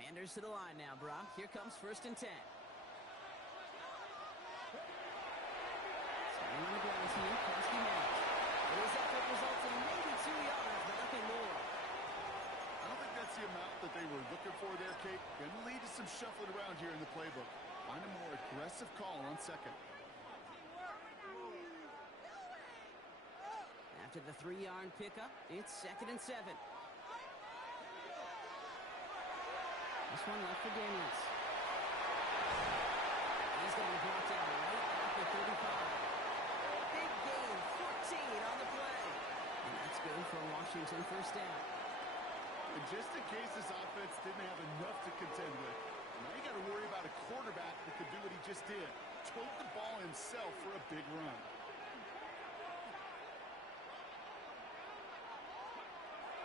Commanders to the line now, Brock. Here comes 1st and 10. Standing on the ground team, Kowski managed. His effort results in maybe 2 yards, but nothing more. I don't think that's the amount that they were looking for there, Kate. Going to lead to some shuffling around here in the playbook. Find a more aggressive call on 2nd. After the 3-yard pickup, it's 2nd and 7. This one left for Daniels. He's going to be brought down right at the 35. Big gain, 14 on the play. And that's good for Washington 1st down. And just in case this offense didn't have enough to contend with, now you got to worry about a quarterback that could do what he just did. Tote the ball himself for a big run.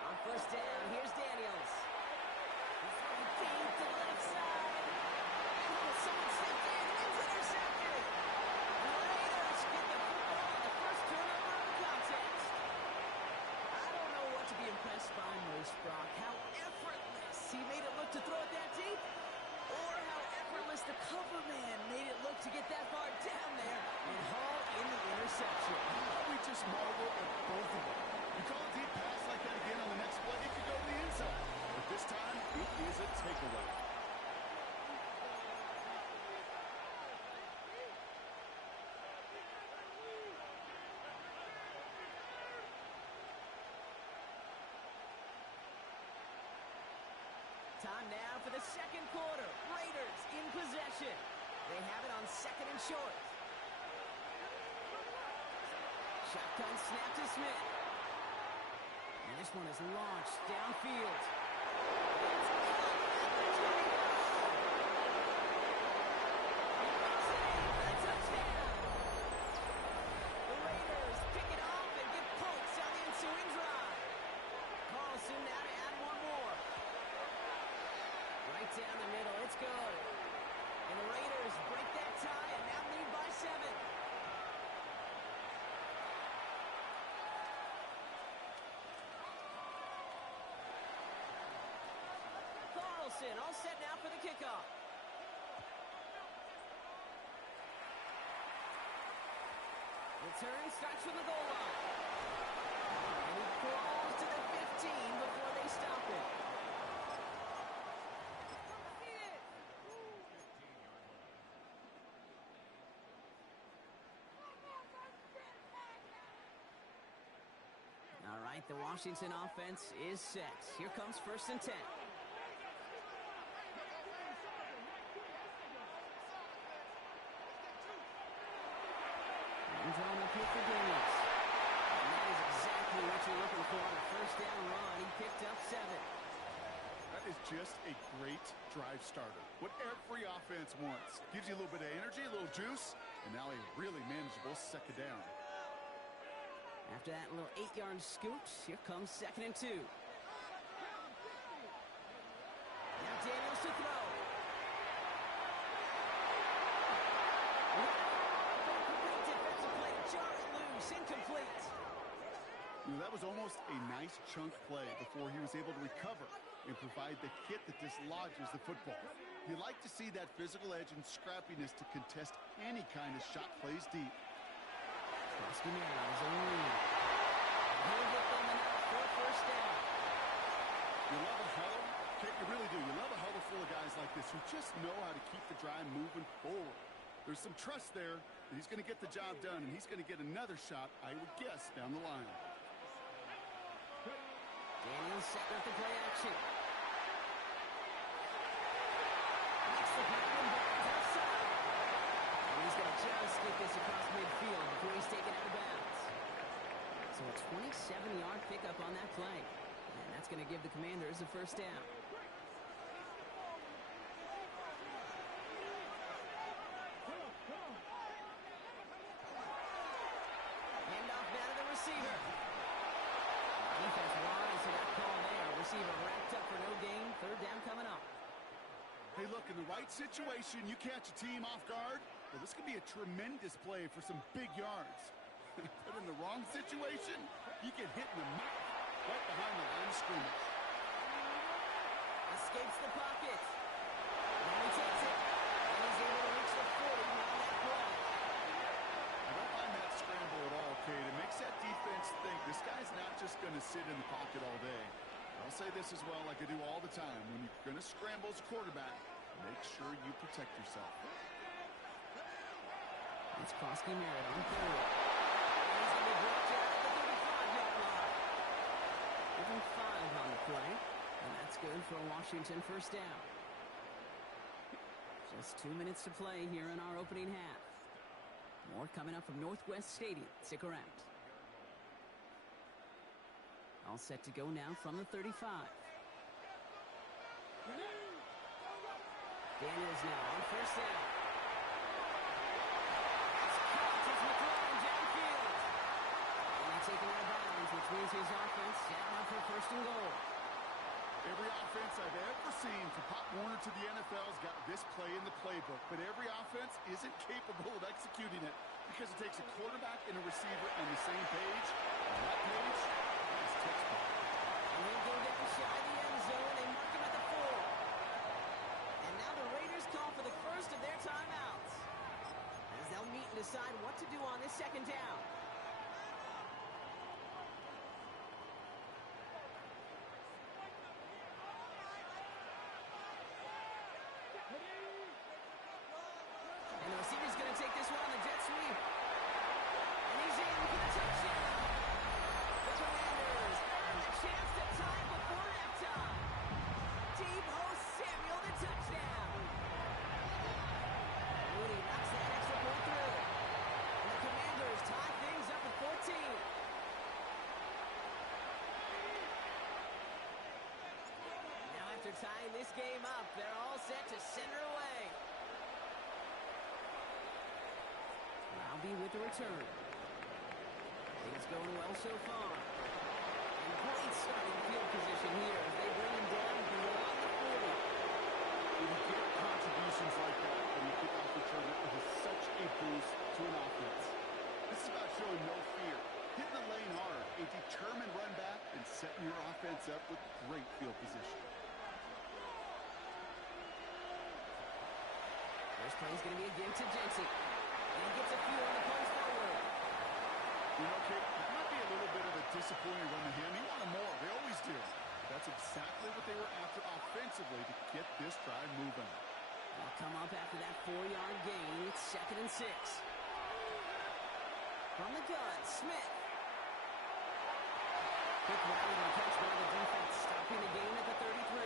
On 1st down, here's Daniels. He's throwing deep to the left side. And someone stepped in, and it's intercepted. The Raiders get the football on the first turnover of the contest. I don't know what to be impressed by most, Brock. How effortless he made it look to throw it that deep, or how effortless the cover man made it look to get that far down there and haul in the interception. We just marvel at both of them. You call a deep pass like that again on the next play, it could go to the inside. But this time, it is a takeaway. Time now for the 2nd quarter. Raiders in possession. They have it on 2nd and short. Shotgun snap to Smith. And this one is launched downfield. It's caught at the 25. Save for the touchdown. The Raiders pick it off and get points on the ensuing drive. Carlson now to add one more. Right down the middle, it's good. And the Raiders break that tie and now lead by 7. Carlson all set now for the kickoff. Return starts from the goal line. And he crawls to the 15 before they stop it. All right, the Washington offense is set. Here comes 1st and 10. And drawing up here for Daniels. And that is exactly what you're looking for on a 1st down run. He picked up 7. That is just a great drive starter. What every offense wants. Gives you a little bit of energy, a little juice, and now a really manageable 2nd down. After that little 8-yard scoot, here comes 2nd and 2. Now Daniels to throw. Great defensive play. Jar it loose. Incomplete. You know, that was almost a nice chunk play before he was able to recover and provide the hit that dislodges the football. You like to see that physical edge and scrappiness to contest any kind of shot plays deep. Kowski now is in the lead. He'll get them enough for 1st down. You love a huddle? Kate, you really do. You love a huddle full of guys like this who just know how to keep the drive moving forward. There's some trust there that he's going to get the job done, and he's going to get another shot, I would guess, down the line. Daniels setting up the play action. Makes the grab and Barnes outside. And he's going to just get this across midfield before he's taken out of bounds. So a 27-yard pickup on that play. And that's going to give the Commanders a 1st down. Handoff down to the receiver. Defense wise to that call there. Receiver wrapped up for no gain. 3rd down coming up. Hey, look, in the right situation, you catch a team off guard. Well, this could be a tremendous play for some big yards. But in the wrong situation, you get hit in the mouth right behind the line of scrimmage. A escapes the pocket. Now he takes it. And he's able to reach the 40 on that play. I don't mind that scramble at all, Kate. It makes that defense think this guy's not just going to sit in the pocket all day. I'll say this as well, like I do all the time. When you're going to scramble as a quarterback, make sure you protect yourself. It's Krosky Merritt on third. And he's going to be brought down at the 35-yard line. Giving 5 on the play. And that's good for a Washington first down. Just 2 minutes to play here in our opening half. More coming up from Northwest Stadium. Stick around. All set to go now from the 35. Daniels now on first down. It's caught as McLaurin downfield. And they're taken out of bounds, which means his offense set up for first and goal. Every offense I've ever seen from Pop Warner to the NFL's got this play in the playbook, but every offense isn't capable of executing it because it takes a quarterback and a receiver on the same page. On that page, is textbook. And he'll go down shy of the end zone. They mark him at the 4. And now the Raiders call for the first of their timeouts as they'll meet and decide what to do on this second down. And the receiver's going to take this one on the jet sweep. And he's in for the touchdown. The Commanders earn the chance to tie before halftime. Deebo Samuel, the touchdown. Moody knocks that extra point through. And the Commanders tie things up at 14. Now after tying this game up, they're all set to send her away. Roundy with the return. Things going well so far. And great starting field position here as they bring him down beyond the 40. When you get contributions like that when you kick off return, it is such a boost to an offense. This is about showing no fear, hitting the lane hard, a determined run back, and setting your offense up with great field position. First play is going to be a give to Jensen. And he gets a few on the post forward. You know, Kate, that might be a little bit of a disappointing run to him. He wanted more. They always do. That's exactly what they were after offensively to get this drive moving. They'll come up after that 4-yard gain. It's 2nd and 6. From the gun, Smith. Quick rally and catch by the defense, stopping the game at the 33.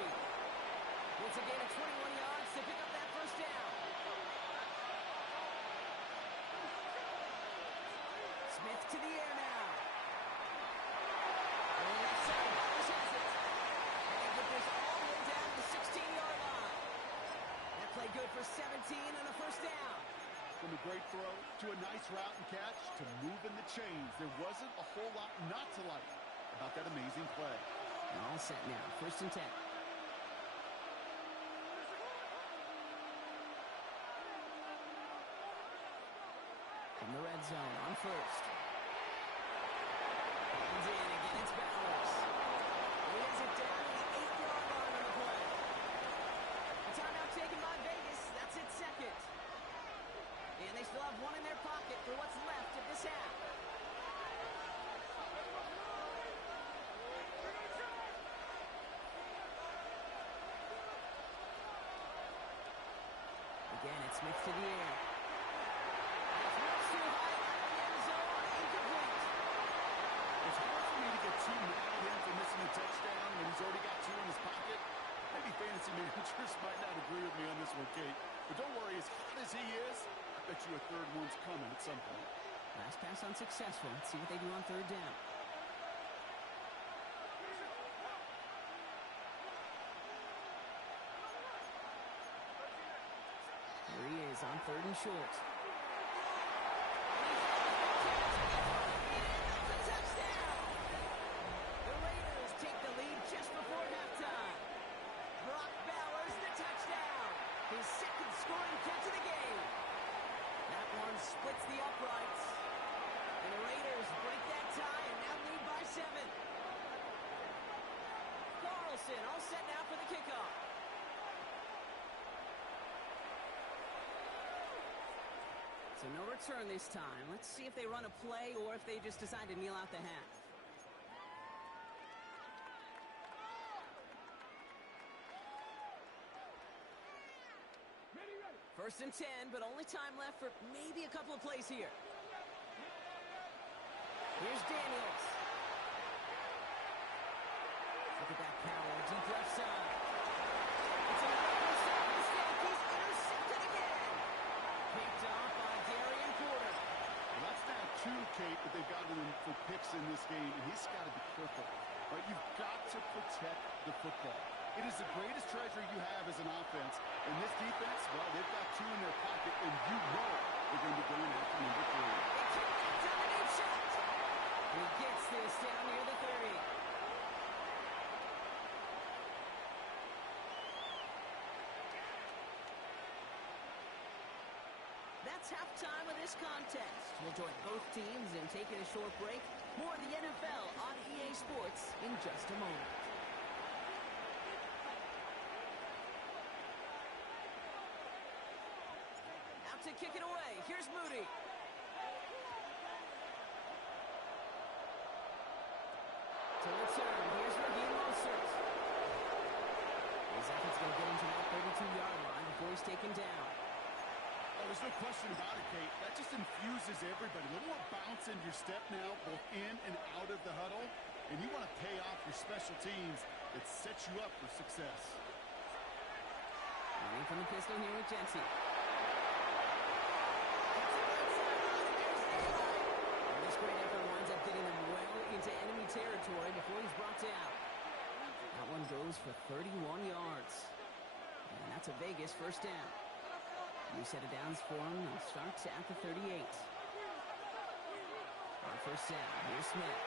It's a gain of 21 yards to pick up that first down. Smith to the air now. On the left side, Dallas has it. And they get this all the way down to the 16-yard line. That play good for 17 and a first down. From a great throw to a nice route and catch to moving the chains, there wasn't a whole lot not to like about that amazing play. They're all set now. 1st and 10. From the red zone on first. And in again, it's Bowers. He has it down to the 8-yard line on the play. A timeout taken by Vegas. That's its 2nd. And they still have one in their pocket for what's left of this half. Again, it's Smith to the air. It's hard for me to get too mad at him for missing a touchdown when he's already got 2 in his pocket. Maybe fantasy managers might not agree with me on this one, Kate. But don't worry, as hot as he is, I bet you a 3rd one's coming at some point. Last pass unsuccessful. Let's see what they do on 3rd down. Here he is on 3rd and short. His 2nd scoring catch of the game. That one splits the uprights. And the Raiders break that tie and now lead by 7. Carlson all set now for the kickoff. So no return this time. Let's see if they run a play or if they just decide to kneel out the half. First and 10, but only time left for maybe a couple of plays here. Here's Daniels. Look at that power, deep left side. It's another first down mistake. He's intercepted again. Picked off by Darian Porter. Well, that's now two, Kate, that they've gotten him for picks in this game, and he's got to be careful. Right? You've got to protect the football. It is the greatest treasure you have as an offense. And this defense, well, they've got two in their pocket, and you know they're going to be going after number 3. They kick it down and he shot. He gets this down near the 30. That's halftime of this contest. We'll join both teams in taking a short break. More of the NFL on EA Sports in just a moment. Out to kick it away. Here's Moody. To return, here's Raheem Mostert. His effort's going to get him to that 32-yard line before he's taken down. Oh, there's no question about it, Kate. That just infuses everybody. A little more bounce in your step now, both in and out of the huddle. And you want to pay off your special teams. It sets you up for success. Running from the pistol here with Jensen. This great effort winds up getting him well into enemy territory before he's brought down. That one goes for 31 yards. And that's a Vegas first down. New set of downs for him, and starts at the 38. On first down, here's Smith.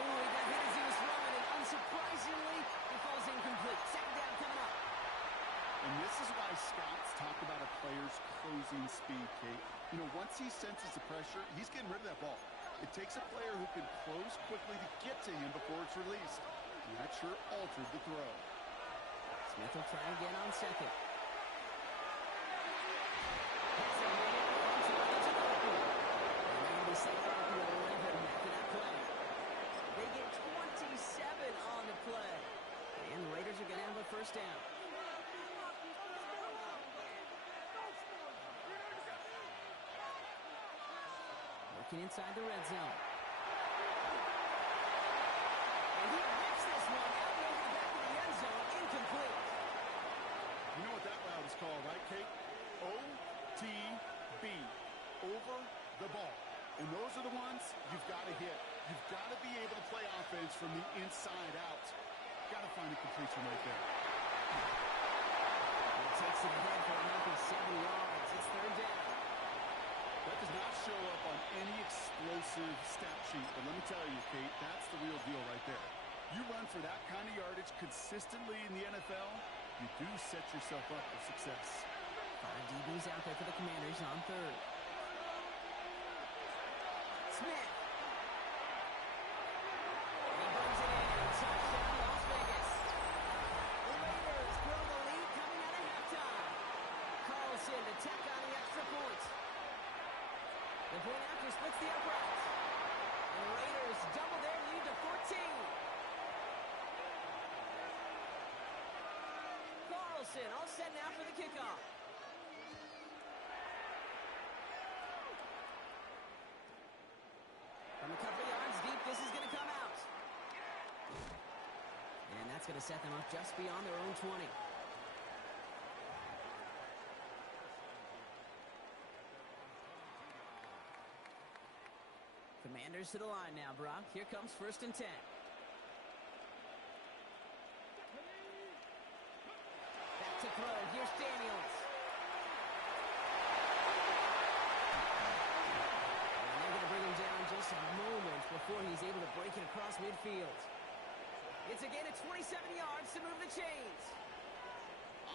Oh, he got hit as he was throwing it. Unsurprisingly, he falls incomplete. Second down coming up. And this is why scouts talk about a player's closing speed, Kate. You know, once he senses the pressure, he's getting rid of that ball. It takes a player who can close quickly to get to him before it's released. And that sure altered the throw. Smith will try again on second. They get 27 on the play. And the Raiders are going to have a first down. Working inside the red zone. And he whips this one out over the back of the end zone. Incomplete. You know what that route is called, right, Kate? OTB. Over the ball. And those are the ones you've got to hit. You've got to be able to play offense from the inside out. Got to find a completion right there. It takes it ahead for another 7 yards. It's third down. That does not show up on any explosive stat sheet. But let me tell you, Kate, that's the real deal right there. You run for that kind of yardage consistently in the NFL, you do set yourself up for success. 5 DBs out there for the Commanders on third. Smith. He brings it in. Touchdown, Las Vegas. The Raiders grow the lead coming out of halftime. Carlson to tack on the extra point. The point after splits the uprights. The Raiders double their lead to 14. Carlson all set now for the kickoff. From a couple yards deep, this is going to come out. And that's going to set them up just beyond their own 20. Commanders to the line now, Brock. Here comes first and 10. Back to throw. Here's Daniels. Just a moment before he's able to break it across midfield. It's a gain of 27 yards to move the chains.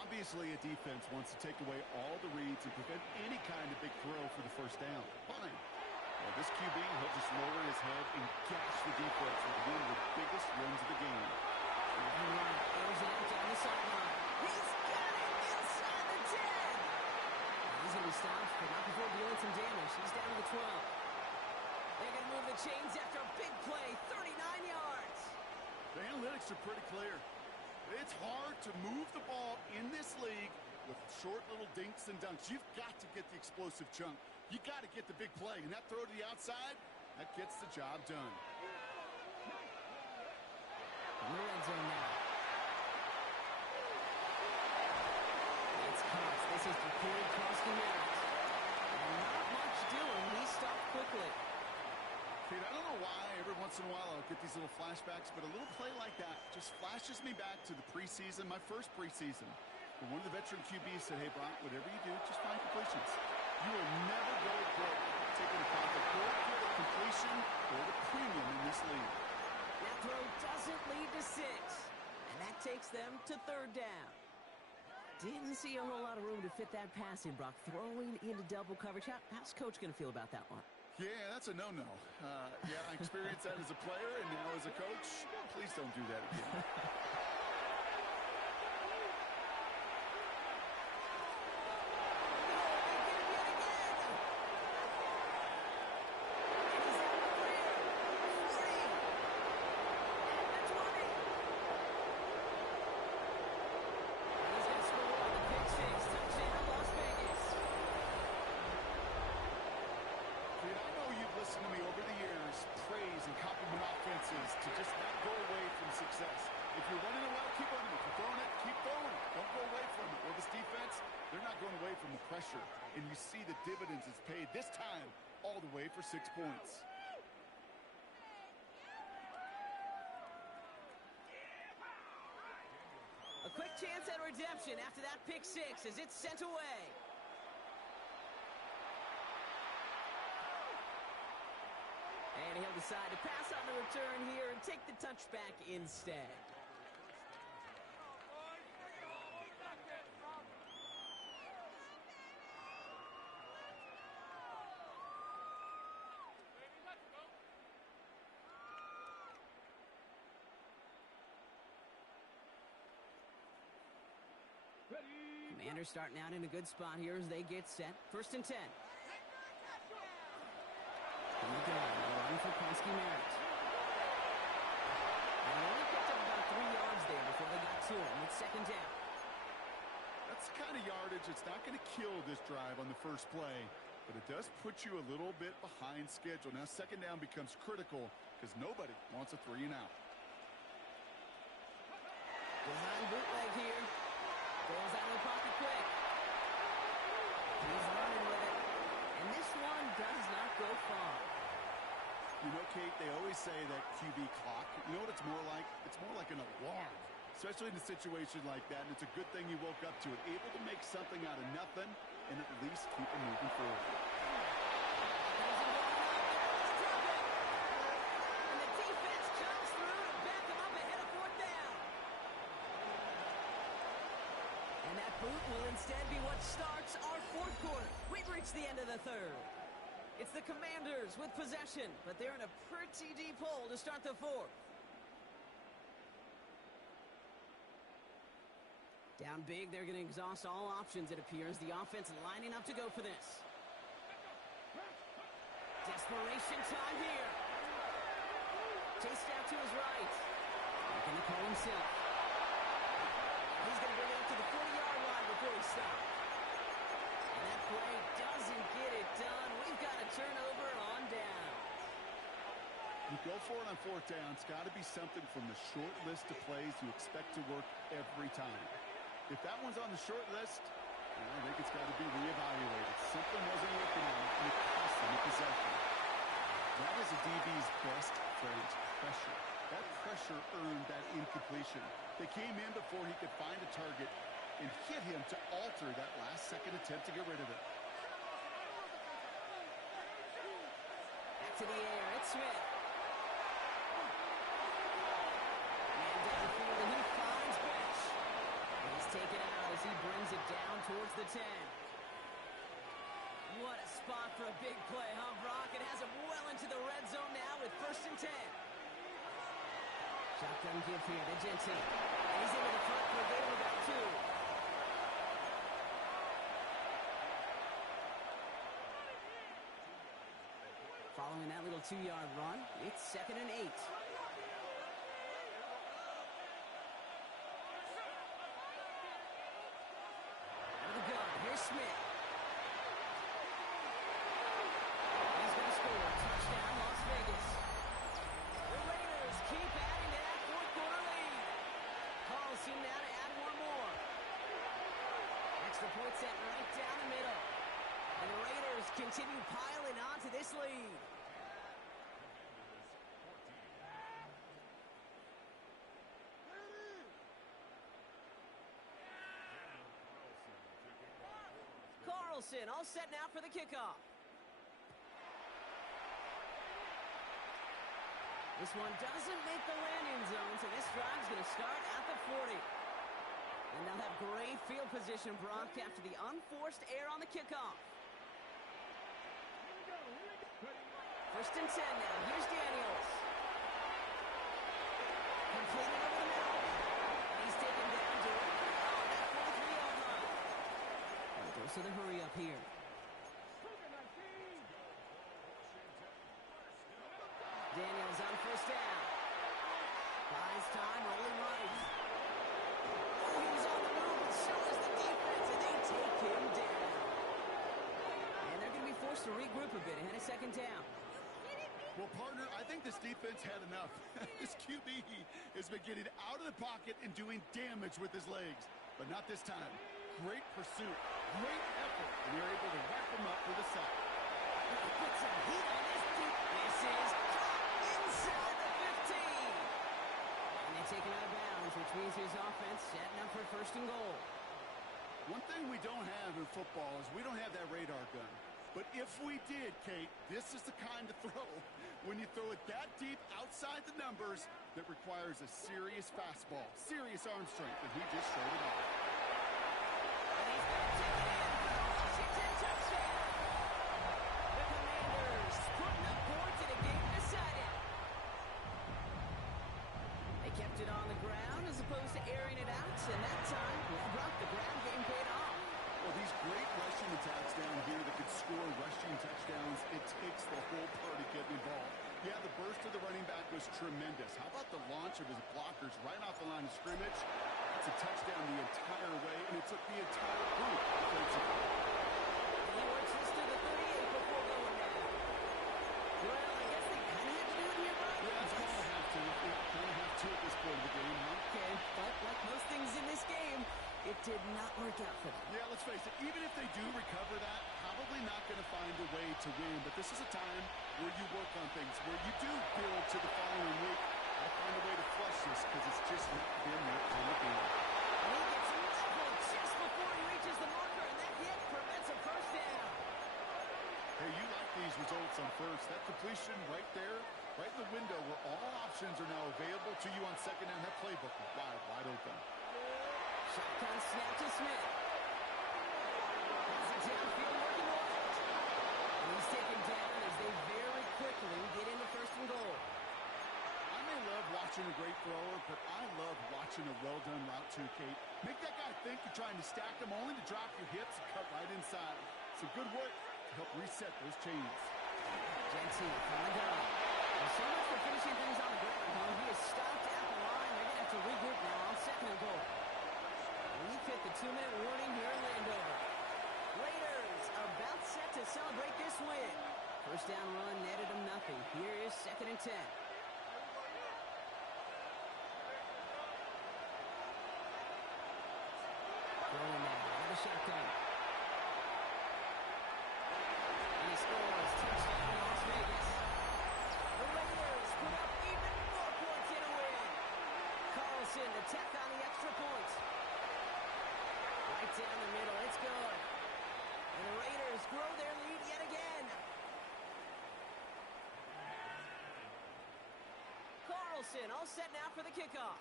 Obviously, a defense wants to take away all the reads and prevent any kind of big throw for the first down. Fine. Well, this QB, he'll just lower his head and gash the defense with one of the biggest runs of the game. Airs it out down the sideline. He's got it inside the 10. He's he's going to be stopped, but not before dealing some damage. He's down to the 12. They're going to move the chains after a big play, 39 yards. The analytics are pretty clear. It's hard to move the ball in this league with short little dinks and dunks. You've got to get the explosive chunk. You got to get the big play. And that throw to the outside, that gets the job done. In the red zone now. It's Cox. This is deployed Krosky Merritt. And not much doing. He stopped quickly. Kate, I don't know why every once in a while I'll get these little flashbacks, but a little play like that just flashes me back to the preseason, my first preseason. When one of the veteran QBs said, hey, Brock, whatever you do, just find completions. You will never go broke taking a profit or get a completion or the premium in this league. That throw doesn't lead to 6. And that takes them to 3rd down. Didn't see a whole lot of room to fit that pass in, Brock. Throwing into double coverage. How's Coach going to feel about that one? Yeah, that's a no-no. Yeah, I experienced that as a player and now as a coach. Please don't do that again. Listen to me over the years, praise and compliment offenses to just not go away from success. If you're running it well, keep running it. If you're throwing it, keep throwing it. Don't go away from it. Well, this defense, they're not going away from the pressure. And you see the dividends it's paid this time all the way for 6 points. A quick chance at redemption after that pick 6 as it's sent away. And he'll decide to pass on the return here and take the touchback instead. Commanders starting out in a good spot here as they get set. 1st and 10. From the gun, run for Krosky Merritt. And they only picked up about 3 yards there before they got to him with 2nd down. That's the kind of yardage it's not going to kill this drive on the first play, but it does put you a little bit behind schedule. Now 2nd down becomes critical because nobody wants a 3 and out. Design bootleg here. Goes out of the pocket quick. He's running with it. And this one does not go far. You know, Kate, they always say that QB clock, you know what it's more like? It's more like an alarm, especially in a situation like that. And it's a good thing you woke up to it, able to make something out of nothing and at least keep it moving forward. And the defense comes through to back him up ahead of 4th down. And that boot will instead be what starts our 4th quarter. We've reached the end of the 3rd. It's the Commanders with possession, but they're in a pretty deep hole to start the 4th. Down big, they're going to exhaust all options, it appears. The offense lining up to go for this. Desperation time here. Chased out to his right. Making the call himself. He's going to bring it up to the 40-yard line before he stops. And that play doesn't get it done. We've got a turnover on down. You go for it on 4th down. It's got to be something from the short list of plays you expect to work every time. If that one's on the short list, I think it's got to be reevaluated. Something wasn't working out, and it cost them a possession. That is a DB's best friend, pressure. That pressure earned that incompletion. They came in before he could find a target and hit him to alter that last-second attempt to get rid of it. Back to the air, it's Smith. Man downfield, and he finds Bush. And he's taken out as he brings it down towards the 10. What a spot for a big play, huh, Brock? It has him well into the red zone now with 1st and 10. Shotgun give here to Jensen. And he's into the front for a gain of about 2. Following that little 2-yard run, it's 2nd and 8. Out of the gun, here's Smith. He's going to score. Touchdown, Las Vegas. The Raiders keep adding to that fourth-quarter lead. Carlson now to add one more. Extra point set right down the middle. And the Raiders continue piling on to this lead. Carlson all set now for the kickoff. This one doesn't make the landing zone, so this drive's going to start at the 40. And they'll have great field position, Brock, after the unforced error on the kickoff. 1st and 10 now. Here's Daniels. Completed over the middle. He's taken down directly on that 43-yard line. Goes to the hurry up here. Daniels on 1st down. Buys time, rolling right. Oh, he was on the move, and so is the defense, and they take him down. And they're going to be forced to regroup a bit ahead of 2nd down. Well, partner, I think this defense had enough. This QB has been getting out of the pocket and doing damage with his legs, but not this time. Great pursuit, great effort, and they're able to wrap him up for the sack. Put some heat on this deep. This is inside the 15. And they take him out of bounds, which means his offense setting up for 1st and goal. One thing we don't have in football is we don't have that radar gun. But if we did, Kate, this is the kind of throw, when you throw it that deep outside the numbers, that requires a serious fastball, serious arm strength, and he just showed it off. And he's going to take it in for the Washington touchdown. The Commanders putting up points in a game decided. They kept it on the ground as opposed to airing it out, and that time, Brock, the ground game paid off. Well, these great rushing attacks down here that could score rushing touchdowns, it takes the whole party getting involved. Yeah, the burst of the running back was tremendous. How about the launch of his blockers right off the line of scrimmage? It's a touchdown the entire way, and it took the entire group offensively. He works this to the 38 before going down. Well, I guess they kind of had to do it here, Brian. Yeah, it's going to have to. They kind of have to at this point of the game, huh? Okay, but like most things in this game, it did not work out for them. Yeah, let's face it, even if they do recover that, probably not going to find a way to win. But this is a time where you work on things, where you do build to the following week. I'll find a way to flush this because it's just not been that kind of game. And he gets leveled just before he reaches the marker, and that hit prevents a 1st down. Hey, you like these results on first. That completion right there, right in the window where all options are now available to you on 2nd down. That playbook is wide open. Shotgun snap to Smith. Has it downfield working left. And he's taken down as they very quickly get into 1st and goal. I may love watching a great thrower, but I love watching a well-done route too, Kate. Make that guy think you're trying to stack him only to drop your hips and cut right inside. Some good work to help reset those chains. Jensen from the gun. Well, so much for finishing things on the ground, huh? He is stopped at the line. They're going to have to regroup now on 2nd and goal. We've hit the 2-minute warning here in Landover. Raiders about set to celebrate this win. 1st down run netted them nothing. Here is 2nd and 10. Throwing now out of the shotgun. And he scores. Touchdown, Las Vegas. The Raiders put up even more points in a win. Carlson to tack on the extra point. Right down the middle, it's good. And the Raiders grow their lead yet again. Carlson all set now for the kickoff.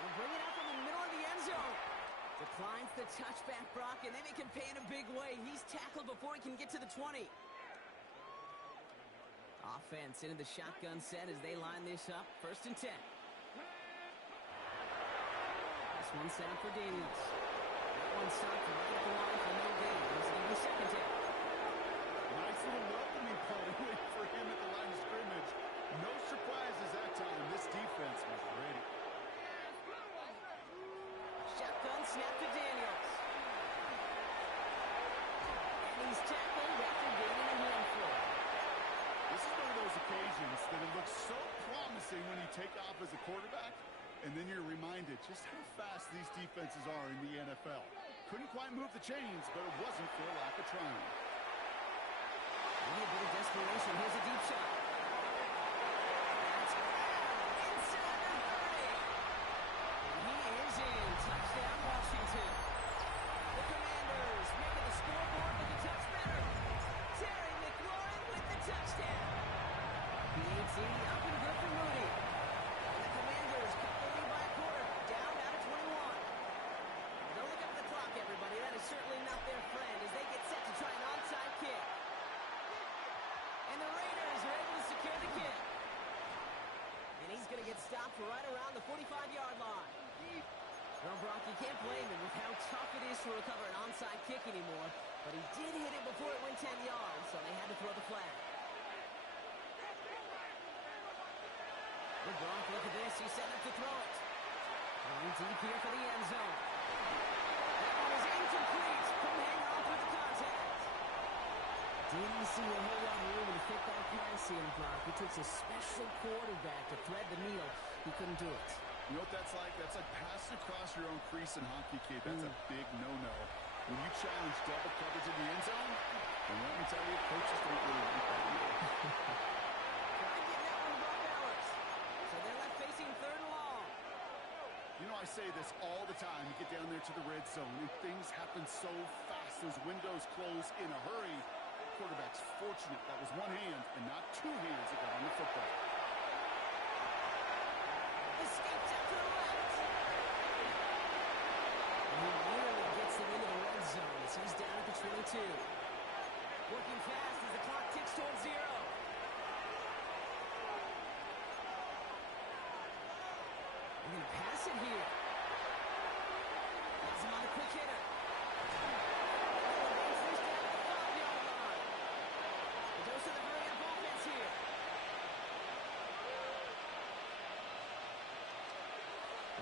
And bring it out from the middle of the end zone. Declines the touchback, Brock, and then he can pay in a big way. He's tackled before he can get to the 20. Offense into the shotgun set as they line this up. 1st and 10. This one set up for Daniels. That one stopped snap to Daniels. And he's tackled after gaining a handful. This is one of those occasions that it looks so promising when you take off as a quarterback, and then you're reminded just how fast these defenses are in the NFL. Couldn't quite move the chains, but it wasn't for a lack of trying. A little bit of desperation. Here's a deep shot. That's grabbed inside the 30. And he is in. Touchdown, Washington. The Commanders making the scoreboard with a touch better. Terry McLaurin with the touchdown. BAT up and good for Moody. And the Commanders cut the lead by a quarter, down to 21. Don't look up at the clock, everybody. That is certainly not their friend as they get set to try an onside kick. And the Raiders are able to secure the kick. And he's going to get stopped right around the 45-yard line. Well, Brock, you can't blame him with how tough it is to recover an onside kick anymore. But he did hit it before it went 10 yards, so they had to throw the flag. Well, Brock, look at this. He's set up to throw it. Going deep here for the end zone. That one was incomplete. Couldn't hang on through the contact. Didn't see a whole lot of room to fit that pass in, Brock. It takes a special quarterback to thread the needle. He couldn't do it. You know what that's like? That's like passing across your own crease in hockey, kid. That's a big no-no. When you challenge double coverage in the end zone, and let me tell you, coaches don't really like that either. Trying to get that one to Brock Bowers. So they're left facing third and long. You know, I say this all the time. You get down there to the red zone, and things happen so fast. Those windows close in a hurry. Quarterback's fortunate that was one hand and not two hands that got on the football. Escapes out to the left. And he nearly gets them into the red zone as he's down at the 22. Working fast as the clock ticks towards 0. They're going to pass it here. Has him on the quick hitter. Elevates this down to the 5-yard line. The dose of the hurry-up offense here.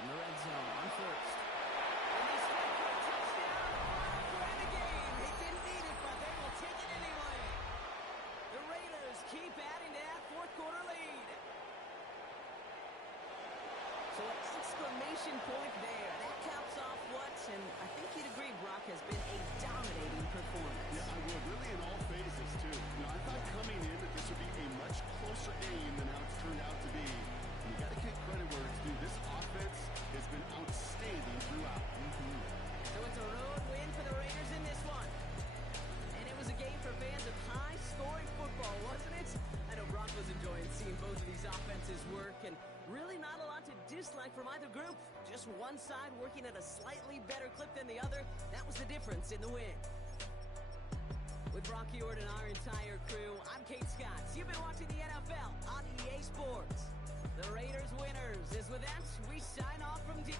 In the red zone on first. And they snap for a touchdown. Final play of the game. They didn't need it, but they will take it anyway. The Raiders keep adding to that fourth quarter lead. So an exclamation point there. That caps off what, and I think you'd agree, Brock, has been a dominating performance. Yeah, I will. Really in all phases, too. You know, I thought coming in that this would be a much closer game than how it's turned out to be. And you got to give credit where it's due. This offense has been outstanding throughout. So it's a road win for the Raiders in this one. And it was a game for fans of high-scoring football, wasn't it? I know Brock was enjoying seeing both of these offenses work, and really not a lot to dislike from either group. Just one side working at a slightly better clip than the other. That was the difference in the win. With Brock Ewart and our entire crew, I'm Kate Scott. You've been watching the NFL on EA Sports. The Raiders winners. As with that, we sign off from deep.